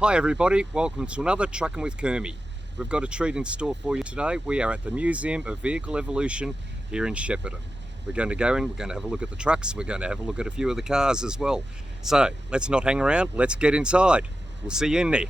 Hi everybody, welcome to another Truckin' with Kermie. We've got a treat in store for you today. We are at the Museum of Vehicle Evolution here in Shepparton. We're going to go in, we're going to have a look at the trucks, we're going to have a look at a few of the cars as well. So let's not hang around, let's get inside. We'll see you in there.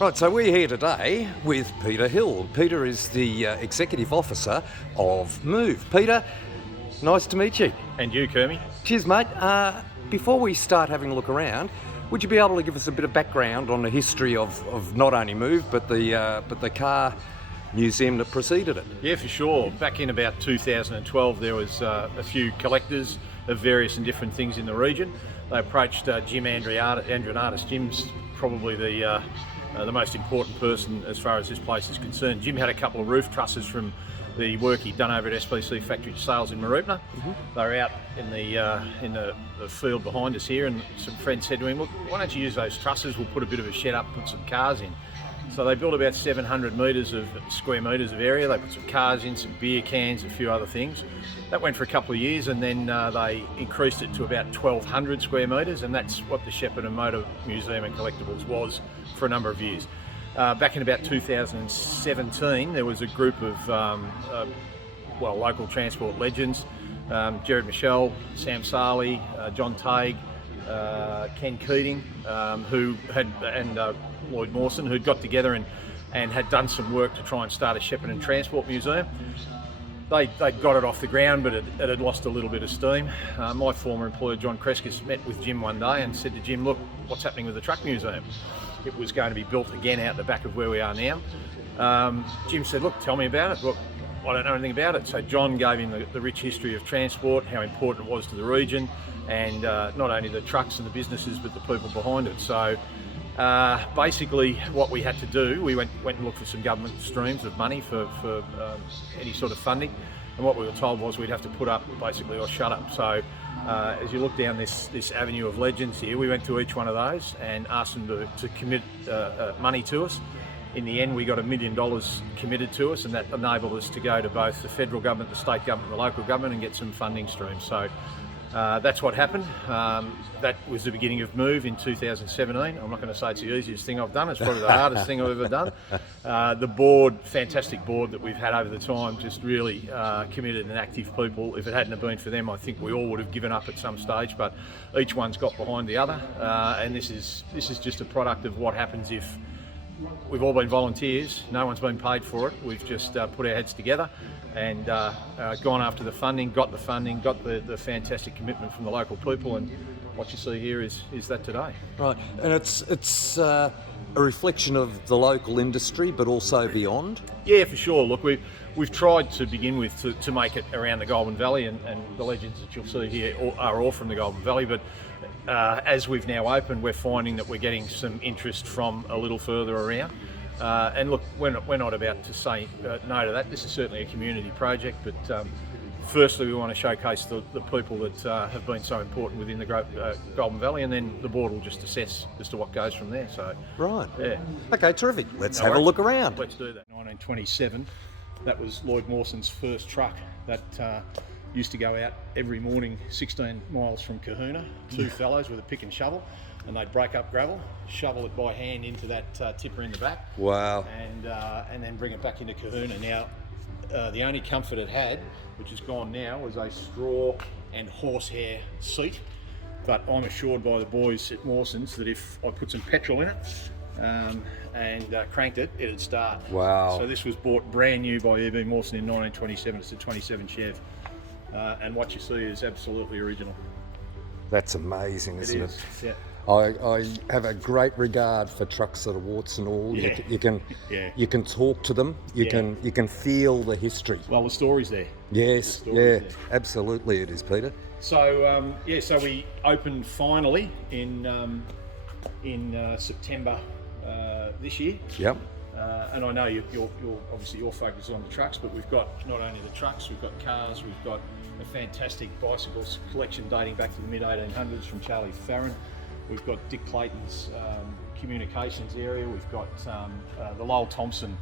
Right, so we're here today with Peter Hill. Peter is the Executive Officer of Move. Peter, nice to meet you. And you, Kermie. Cheers, mate. Before we start having a look around, would you be able to give us a bit of background on the history of not only Move, but the car museum that preceded it? Yeah, for sure. Back in about 2012, there was a few collectors of various and different things in the region. They approached Jim Andreanatis. Jim's probably the most important person as far as this place is concerned. Jim had a couple of roof trusses from the work he'd done over at SPC Factory Sales in Maroopna. They were out in the field behind us here, and some friends said to him, "Look, why don't you use those trusses? We'll put a bit of a shed up, put some cars in." So they built about 700 square metres of area. They put some cars in, some beer cans, a few other things. That went for a couple of years, and then they increased it to about 1,200 square metres, and that's what the Shepparton Motor Museum and Collectibles was for a number of years. Back in about 2017, there was a group of local transport legends, Jared Michelle, Sam Sarley, John Tague, Ken Keating, and Lloyd Mawson, who'd got together and had done some work to try and start a Shepparton Transport Museum. They got it off the ground, but it had lost a little bit of steam. My former employer, John Crescas, met with Jim one day and said to Jim, "Look, what's happening with the truck museum?" It was going to be built again out the back of where we are now. Jim said, "Look, tell me about it." "Look, I don't know anything about it." So John gave him the rich history of transport, how important it was to the region, and not only the trucks and the businesses, but the people behind it. So basically what we had to do, we went and looked for some government streams of money for any sort of funding, and what we were told was we'd have to put up basically or shut up. So as you look down this avenue of legends here, we went to each one of those and asked them to commit money to us. In the end, we got $1 million committed to us, and that enabled us to go to both the federal government, the state government, and the local government, and get some funding streams. So that's what happened. That was the beginning of Move in 2017. I'm not going to say it's the easiest thing I've done. It's probably the hardest thing I've ever done. The board, fantastic board that we've had over the time, just really committed and active people. If it hadn't have been for them, I think we all would have given up at some stage, but each one's got behind the other. And this is just a product of what happens if we've all been volunteers, no one's been paid for it. We've just put our heads together and gone after the funding, got the fantastic commitment from the local people, and what you see here is that today. Right, and it's a reflection of the local industry, but also beyond? Yeah, for sure. Look, we've tried to begin with to make it around the Goulburn Valley, and the legends that you'll see here are all from the Goulburn Valley, but as we've now opened, we're finding that we're getting some interest from a little further around. And look, we're not about to say no to that. This is certainly a community project, but firstly we want to showcase the people that have been so important within the Goulburn Valley, and then the board will just assess as to what goes from there. So right. Yeah. Okay, terrific. Let's have a look around. Let's do that. 1927, that was Lloyd Mawson's first truck that used to go out every morning 16 miles from Kahuna, two fellows with a pick and shovel, and they'd break up gravel, shovel it by hand into that tipper in the back. Wow. And then bring it back into Kahuna. Now, the only comfort it had, which is gone now, was a straw and horsehair seat. But I'm assured by the boys at Mawson's that if I put some petrol in it and cranked it, it'd start. Wow. So this was bought brand new by E.B. Mawson in 1927. It's a 27 Chev. And what you see is absolutely original. That's amazing, isn't it? Yeah. I have a great regard for trucks that are warts and all. Yeah. You can talk to them. You can feel the history. Well, the story's there. Yes, there. Absolutely it is, Peter. So so we opened finally in September this year. Yep. And I know you're obviously your focus is on the trucks, but we've got not only the trucks, we've got cars, we've got a fantastic bicycles collection dating back to the mid-1800s from Charlie Farron. We've got Dick Clayton's communications area. We've got the Lowell Thompson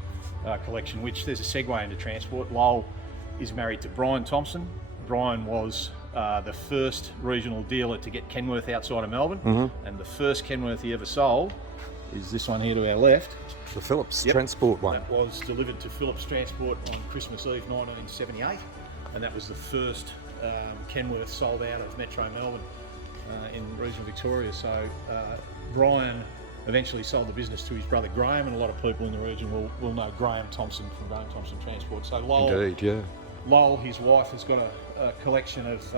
collection, which there's a segue into transport. Lowell is married to Brian Thompson. Brian was the first regional dealer to get Kenworth outside of Melbourne, and the first Kenworth he ever sold is this one here to our left. The Phillips Transport one. That was delivered to Phillips Transport on Christmas Eve 1978, and that was the first Kenworth sold out of Metro Melbourne in regional Victoria. So Brian eventually sold the business to his brother Graham, and a lot of people in the region will know Graham Thompson from Graham Thompson Transport. So Lowell, indeed, yeah. Lowell, his wife, has got a collection of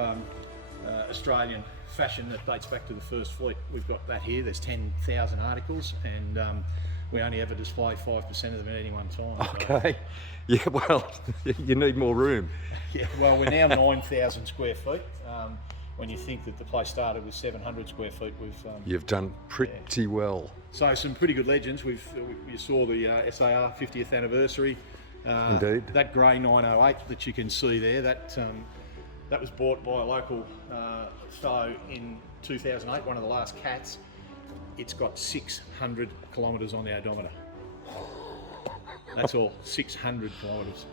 Australian fashion that dates back to the first fleet. We've got that here. There's 10,000 articles, and we only ever display 5% of them at any one time. Okay. So. Yeah, well, you need more room. Yeah, well, we're now 9,000 square feet. When you think that the place started with 700 square feet, You've done pretty well. So some pretty good legends. You saw the SAR 50th anniversary. Indeed. That grey 908 that you can see there, that was bought by a local fellow in 2008, one of the last cats. It's got 600 kilometres on the odometer. That's all, 600 kilometres.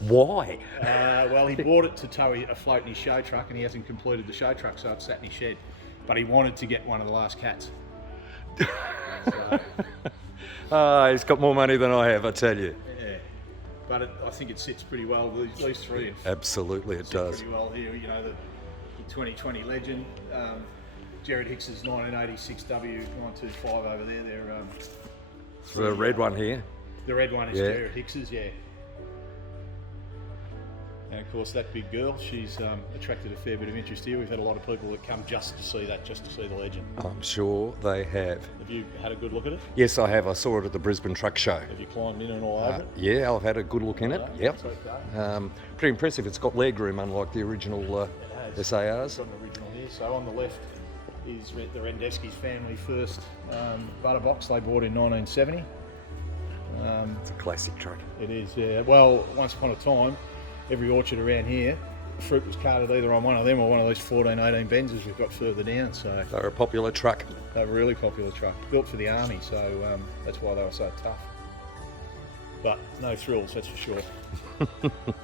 Why? Well, he bought it to tow a float in his show truck, and he hasn't completed the show truck, so it's sat in his shed. But he wanted to get one of the last cats. He's got more money than I have, I tell you. Yeah, but I think it sits pretty well. These three. Absolutely, it does. Pretty well here. You know, the 2020 legend, Jared Hicks's 1986 W925 over there. They're The red one here. The red one is Jared Hicks's, yeah. And of course, that big girl, she's attracted a fair bit of interest here. We've had a lot of people that come just to see the legend. I'm sure they have. Have you had a good look at it? Yes, I have. I saw it at the Brisbane Truck Show. Have you climbed in and all over it? Yeah, I've had a good look in it. Yep. Okay. Pretty impressive. It's got leg room, unlike the original SARs. It's got an original here. So on the left is the Rendevsky's family first butter box they bought in 1970. It's a classic truck. It is, yeah. Well, once upon a time, every orchard around here, fruit was carted either on one of them or one of these 14, 18 Benzes we've got further down. So They're a popular truck. They're a really popular truck, built for the army, so that's why they were so tough. But no thrills, that's for sure.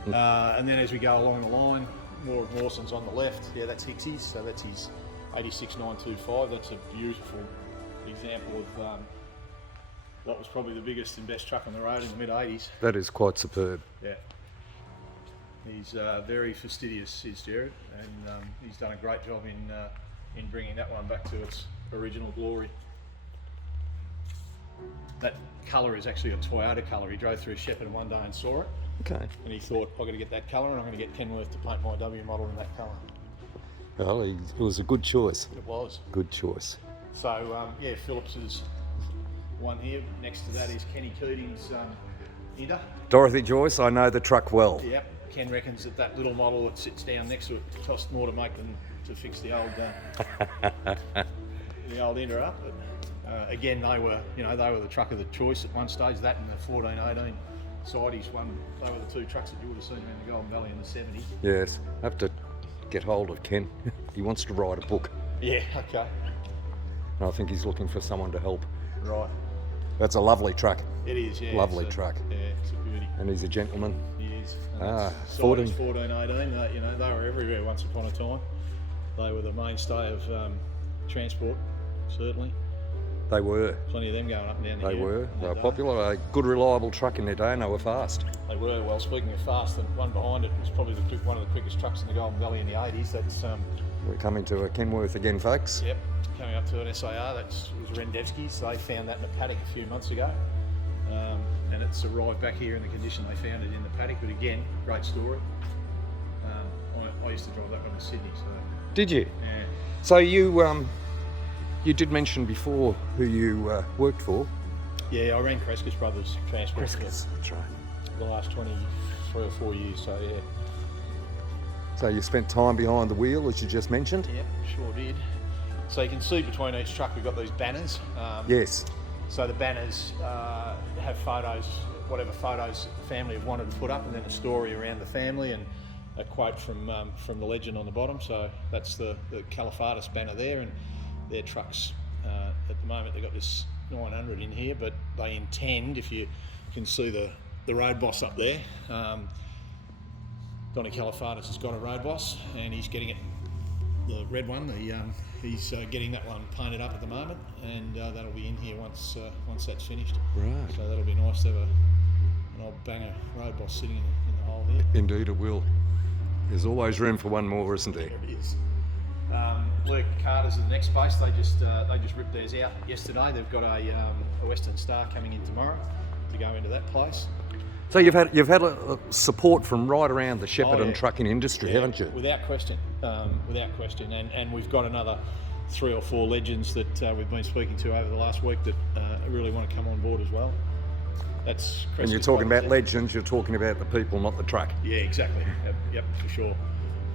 And then as we go along the line, more of Mawson's on the left. Yeah, that's Hicksy's, so that's his 86 925. That's a beautiful example of what was probably the biggest and best truck on the road in the mid-80s. That is quite superb. Yeah. He's very fastidious, is Jared, and he's done a great job in bringing that one back to its original glory. That colour is actually a Toyota colour. He drove through Shepparton one day and saw it. Okay. And he thought, I've got to get that colour, and I'm going to get Kenworth to paint my W model in that colour. Well, it was a good choice. It was. Good choice. So, yeah, Phillips's one here. Next to that is Kenny Keating's Inter. Dorothy Joyce, I know the truck well. Yep. Ken reckons that little model that sits down next to it cost more to make than to fix the old the old Inter up. But again, they were the truck of the choice at one stage. That and the 1418 Sideys one. They were the two trucks that you would have seen around the Goulburn Valley in the 70s. Yes, I have to get hold of Ken. He wants to write a book. Yeah. Okay. And I think he's looking for someone to help. Right. That's a lovely truck. It is. Yeah. Lovely truck. Yeah, it's a beauty. And he's a gentleman. He is. 14. 1418, they were everywhere once upon a time. They were the mainstay of transport, certainly. They were. Plenty of them going up and down the They were. They were popular. A good, reliable truck in their day, and they were fast. They were. Well, speaking of fast, the one behind it was probably one of the quickest trucks in the Goulburn Valley in the 80s. That's We're coming to a Kenworth again, folks. Yep. Coming up to an SAR. That was Rendevsky's. They found that in the paddock a few months ago. And it's arrived back here in the condition they found it in the paddock. But again, great story. I used to drive that one in Sydney. So. Did you? Yeah. So you did mention before who you worked for. Yeah, I ran Crescas Brothers Transport. Crescas, that's right. The last 23 or 4 years. So yeah. So you spent time behind the wheel, as you just mentioned. Yep, sure did. So you can see between each truck we've got these banners. Yes. So the banners have photos, whatever photos the family have wanted to put up, and then a story around the family and a quote from the legend on the bottom. So that's the Caliphatis banner there, and their trucks. At the moment they've got this 900 in here, but they intend, if you can see the road boss up there, Donny Califatis has got a road boss and he's getting it, the red one, he's getting that one painted up at the moment, and that'll be in here once that's finished. Right. So that'll be nice to have an old banger road boss sitting in the hole here. Indeed it will. There's always room for one more, isn't there? There it is. Luke Carter's in the next space. They just ripped theirs out yesterday. They've got a Western Star coming in tomorrow to go into that place. So you've had a support from right around the Shepparton yeah. trucking industry, haven't you? Without question, and we've got another 3 or 4 legends that we've been speaking to over the last week that really want to come on board as well. That's When you're talking about legends, you're talking about the people, not the truck. Yeah, exactly. Yep, for sure.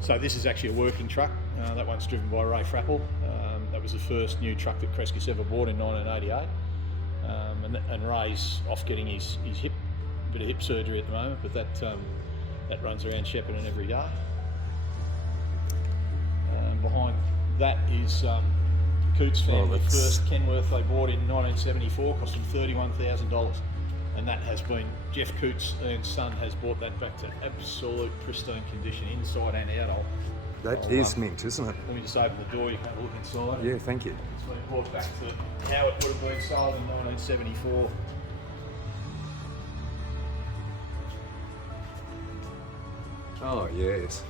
So this is actually a working truck. That one's driven by Ray Frappel. That was the first new truck that Crescas ever bought in 1988. And Ray's off getting his bit of hip surgery at the moment, but that runs around Shepparton every day. Behind that is Coots family, the first Kenworth they bought in 1974, cost them $31,000. And that has been, Jeff Coots and son has brought that back to absolute pristine condition, inside and out. That is mint, isn't it? Let me just open the door, you can have a look inside. Yeah, thank you. It's been brought back to how it would have been sold in 1974. Oh, yes.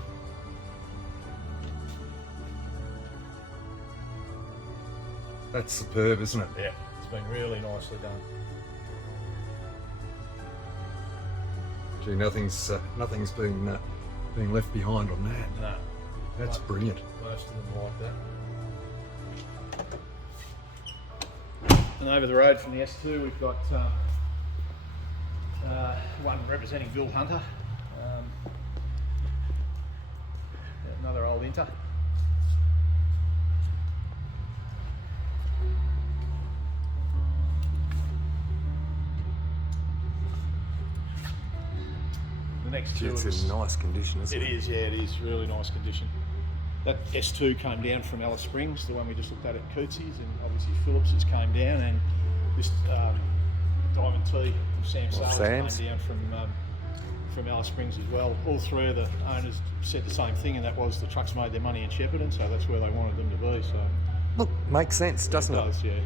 That's superb, isn't it? Yeah, it's been really nicely done. Gee, nothing's been left behind on that. No. That's brilliant. Most of them like that. And over the road from the S2 we've got one representing Bill Hunter, another old Inter. The next two It's in nice condition, isn't it? It is, yeah, it is really nice condition. That S2 came down from Alice Springs, the one we just looked at Cootsie's, and obviously Phillips's came down, and this Diamond T from Sam Sales came down from Alice Springs as well. All 3 of the owners said the same thing, and that was the trucks made their money in Shepparton, so that's where they wanted them to be. So Look, makes sense, doesn't it? It does, yeah.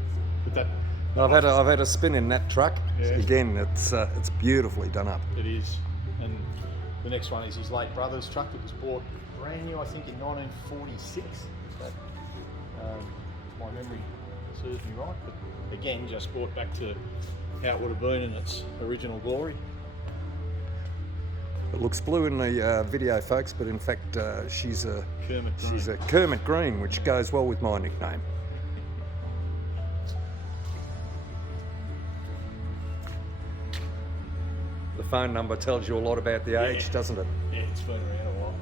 But that I've had a spin in that truck. Yeah. Again, it's beautifully done up. it is. And the next one is his late brother's truck that was bought brand new, I think, in 1946. That, my memory serves me right. But again, just brought back to how it would have been in its original glory. It looks blue in the video, folks, but in fact, she's a Kermit Green, which goes well with my nickname. The phone number tells you a lot about the age, doesn't it? Yeah, it's been around a while.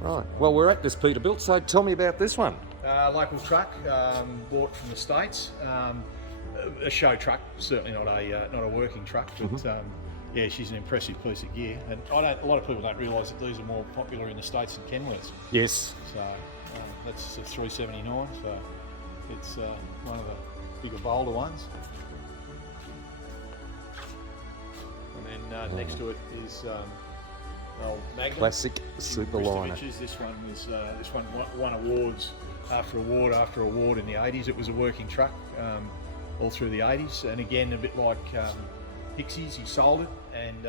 Right. Well, we're at this Peterbilt, so tell me about this one. Local truck, bought from the States. A show truck, certainly not a working truck, but yeah, she's an impressive piece of gear. And a lot of people don't realise that these are more popular in the States than Kenworths. Yes. So that's a 379, so it's one of the bigger, bolder ones. And then next to it is old Magnum. Classic Superliner. This one won awards after award after award in the 80s. It was a working truck all through the 80s, and again, a bit like Pixie's, he sold it, and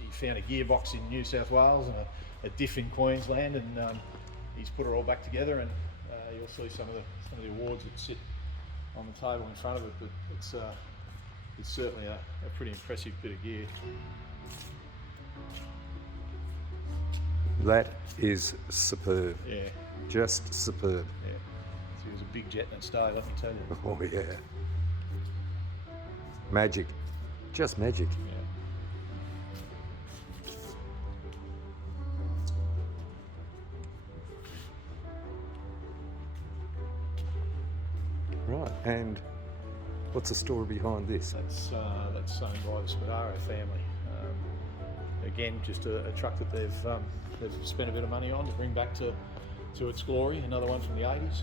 he found a gearbox in New South Wales and a diff in Queensland, and he's put it all back together. And you'll see some of the awards that sit on the table in front of it, but it's certainly a pretty impressive bit of gear. That is superb. Yeah. Just superb. Yeah. He was a big jet and stay, let me tell you. Oh yeah. Magic. Just magic. Yeah. Right, and what's the story behind this? That's owned by the Spadaro family. Again, just a truck that they've spent a bit of money on to bring back to its glory. Another one from the 80s.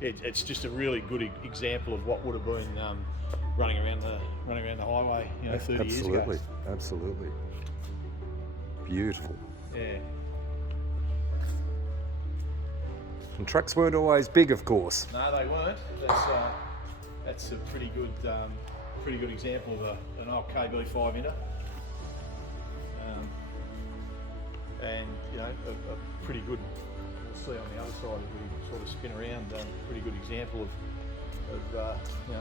it's just a really good example of what would have been running around the highway, 30 years ago. Absolutely, absolutely. Beautiful. Yeah. And trucks weren't always big, of course. No, they weren't. That's a pretty good example of an old KB5 inner. And a pretty good. We'll see on the other side as we sort of spin around. Pretty good example of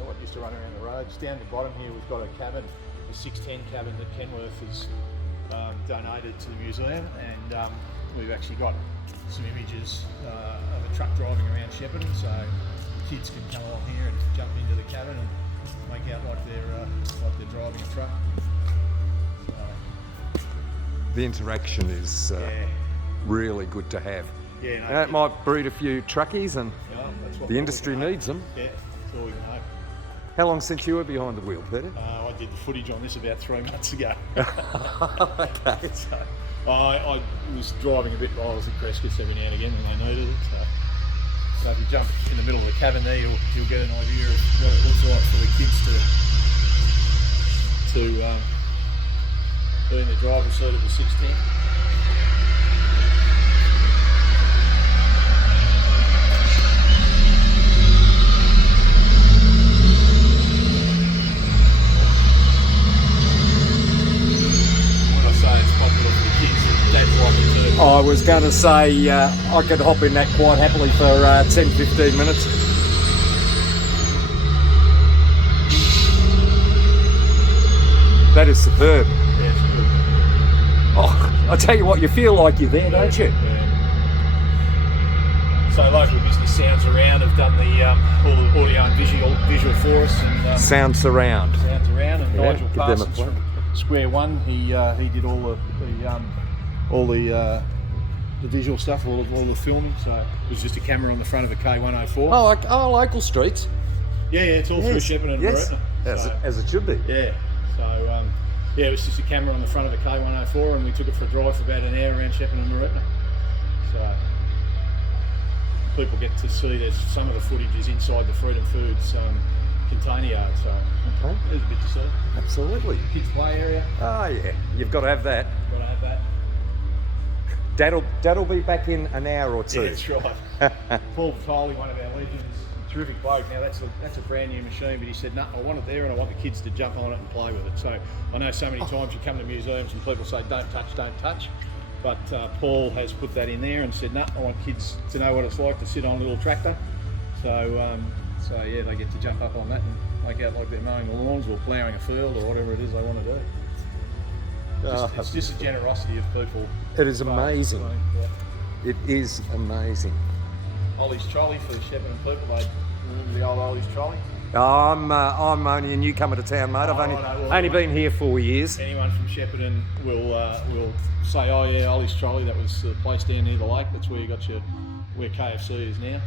what used to run around the roads. Down the bottom here, we've got a cabin, a 610 cabin that Kenworth has donated to the museum, and we've actually got some images of a truck driving around Shepparton, so kids can come along here and jump into the cabin and make out like they're driving a truck. The interaction is really good to have. Yeah, no, That might breed a few truckies, and that's what the industry needs them. Yeah, that's all we can hope. How long since you were behind the wheel, Peter? I did the footage on this about 3 months ago. Okay. So, I was driving a bit while I was at Crescus every now and again when they needed it. So if you jump in the middle of the cabin there, you'll get an idea of what it looks like for the kids to be in the driver's seat of the 610. I was going to say I could hop in that quite happily for 10-15 minutes. That is superb. Yeah, it's good. Oh, I tell you what, you feel like you're there, don't you? Yeah. So local business Sounds Around have done all the audio and visual for us. And, Sound Surround. Sounds Around, and Yeah, Nigel give them a Parsons plug. from Square One. He did all the visual stuff, all the filming. So it was just a camera on the front of a K104. Oh, local streets. Yeah, it's all through Shepparton and Moretna. As it should be. Yeah. So it was just a camera on the front of a K104, and we took it for a drive for about an hour around Shepparton and Moretna. So people get to see there's some of the footage is inside the Freedom Foods container yard. So Okay. there's a bit to see. Absolutely. Kids play area. Oh yeah, you've got to have that. Got to have that. Dad'll be back in an hour or two. Yeah, that's right. Paul Vitale, one of our legends, terrific bloke. Now that's a brand new machine, but he said, no, I want it there and I want the kids to jump on it and play with it. So I know so many times you come to museums and people say, don't touch. But Paul has put that in there and said, no, I want kids to know what it's like to sit on a little tractor. So yeah, they get to jump up on that and make out like they're mowing the lawns or ploughing a field or whatever it is they want to do. It's just a generosity of people. It is amazing. So, yeah. It is amazing. Ollie's trolley for the Shepparton people. They remember the old Ollie's trolley? I'm only a newcomer to town, mate. I've only been here 4 years. Anyone from Shepparton will say, oh yeah, Ollie's trolley. That was the place down near the lake. That's where you got where KFC is now.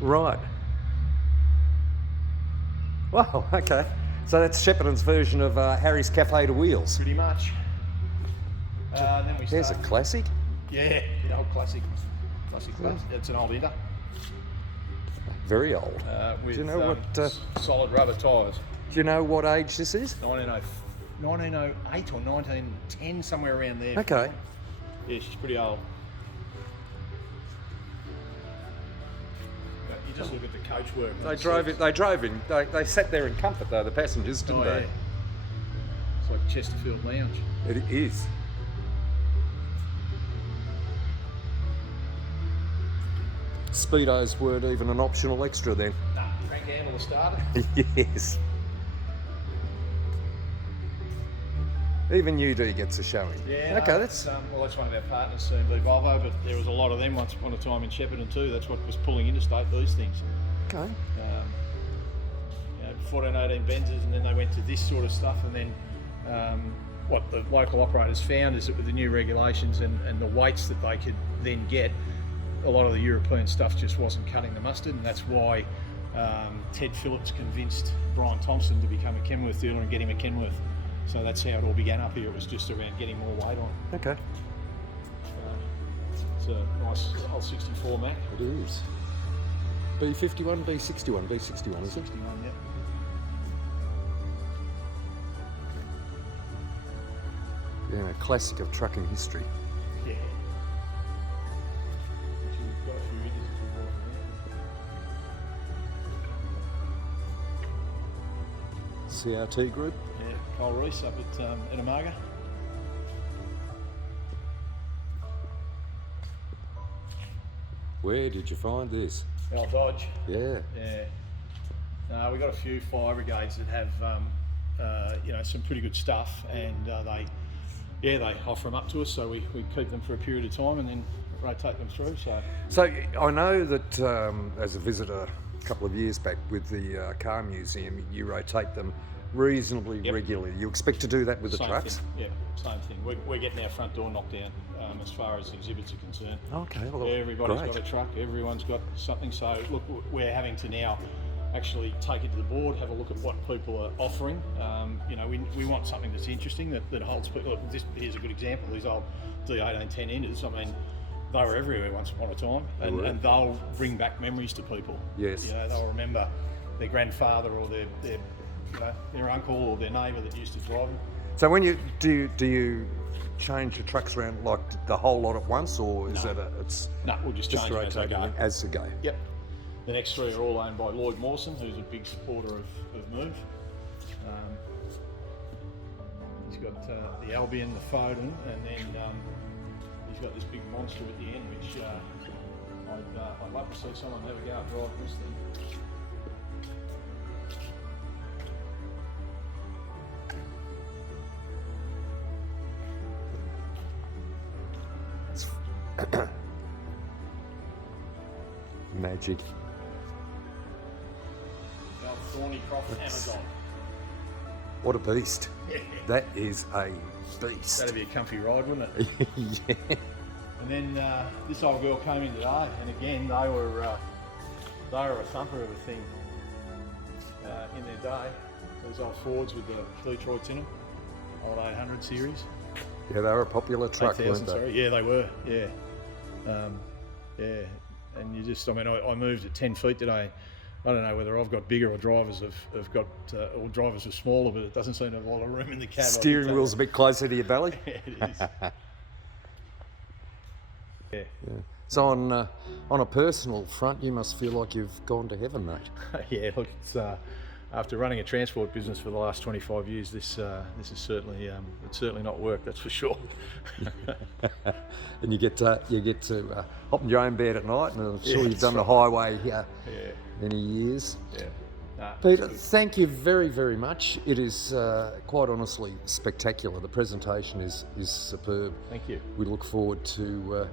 Right. Wow. Okay. So that's Shepparton's version of Harry's Cafe to Wheels. Pretty much. Then we There's a start. classic. Yeah, the old classic. It's an old Inter. Very old. With Do you know what? solid rubber tyres. Do you know what age this is? 1908 or 1910, somewhere around there. Okay. Yeah, she's pretty old. You just look at the coach work. They drove in. They sat there in comfort though. The passengers, didn't they? Yeah. It's like Chesterfield Lounge. It is. Speedos weren't even an optional extra then. Nah, crank handle to start it. Yes. Even UD gets a showing. Yeah. Okay, no, that's that's one of our partners, CMB Volvo, but there was a lot of them once upon a time in Shepparton too. That's what was pulling interstate, these things. okay. 1418 Benzes, and then they went to this sort of stuff, and then what the local operators found is that with the new regulations and the weights that they could then get, a lot of the European stuff just wasn't cutting the mustard, and that's why Ted Phillips convinced Brian Thompson to become a Kenworth dealer and get him a Kenworth. So that's how it all began up here. It was just around getting more weight on. Okay. So it's a nice old 64 Mac. It is. B51, B61, B61, is it? 61, yep. Yeah, a classic of trucking history. Yeah. Actually, we've got a few images if we want them. CRT group. Yeah, Cole Reese up at Amaga. Where did you find this? Our Dodge. Yeah. Yeah. No, we've got a few fire brigades that have, you know, some pretty good stuff, and they offer them up to us, so we keep them for a period of time and then rotate them through. So I know that as a visitor a couple of years back with the car museum, you rotate them reasonably regularly. You expect to do that with the Same trucks? thing. Yeah, same thing. We're getting our front door knocked down as far as exhibits are concerned. Okay, well, Everybody's great. got a truck, everyone's got something. So look, we're having to now actually take it to the board, have a look at what people are offering. You know, we want something that's interesting, that holds people. Look, here's a good example, these old D1810 enders. I mean, they were everywhere once upon a time, and they'll bring back memories to people. Yes. You know, they'll remember their grandfather or their you know, their uncle or their neighbour that used to drive them. So when you do you change the trucks around like the whole lot at once, or is it No, we'll just change them as they go. As they go. Yep. The next three are all owned by Lloyd Mawson, who's a big supporter of Move. He's got the Albion, the Foden, and then he's got this big monster at the end, which I'd love to see someone have a go at driving this thing. Magic. The old Thornycroft Amazon. What a beast. That is a beast. That'd be a comfy ride, wouldn't it? Yeah. And then this old girl came in today, and again they were a thumper of a thing in their day. Those old Fords with the Detroits in them, old 800 series. Yeah, they were a popular truck, weren't they? Sorry. Yeah, they were. Yeah, yeah. And you just, I mean, I moved at 10 feet today. I don't know whether I've got bigger or drivers have got, or drivers are smaller, but it doesn't seem to have a lot of room in the cab. Steering wheel's a bit closer to your belly. Yeah, it is. Yeah. So on a personal front, you must feel like you've gone to heaven, mate. Yeah, look, it's after running a transport business for the last 25 years, this is certainly it's certainly not work, that's for sure. And you get to hop in your own bed at night, and I'm sure you've done the highway here many years. Yeah. Nah, Peter, thank you very, very much. It is quite honestly spectacular. The presentation is superb. Thank you. We look forward to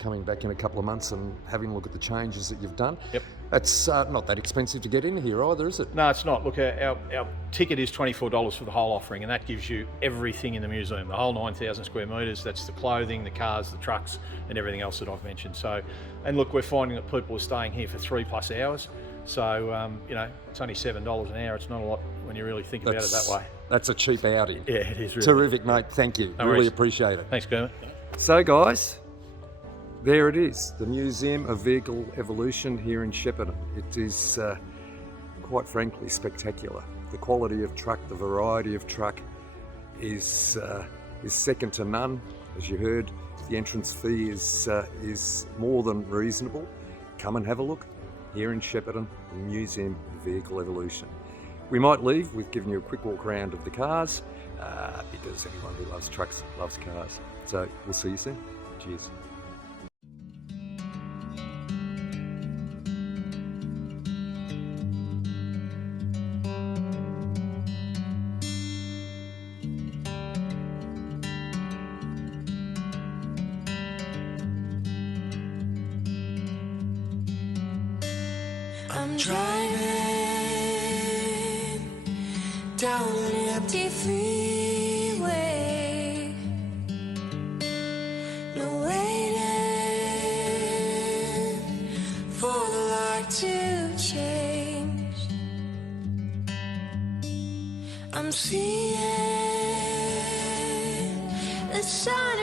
coming back in a couple of months and having a look at the changes that you've done. Yep. It's not that expensive to get in here either, is it? No, it's not. Look, our ticket is $24 for the whole offering, and that gives you everything in the museum, the whole 9,000 square metres. That's the clothing, the cars, the trucks, and everything else that I've mentioned. So, and look, we're finding that people are staying here for 3+ hours. So, you know, it's only $7 an hour. It's not a lot when you really think about it that way. That's a cheap outing. Yeah, it is really. Terrific, mate. Thank you. No really worries. appreciate it. Thanks, Kermit. So, guys, there it is, the Museum of Vehicle Evolution here in Shepparton. It is, quite frankly, spectacular. The quality of truck, the variety of truck is second to none. As you heard, the entrance fee is more than reasonable. Come and have a look here in Shepparton, the Museum of Vehicle Evolution. We might leave with giving you a quick walk around of the cars, because anyone who loves trucks loves cars. So we'll see you soon. Cheers. I'm driving down an empty freeway, no waiting for the light to change. I'm seeing the sun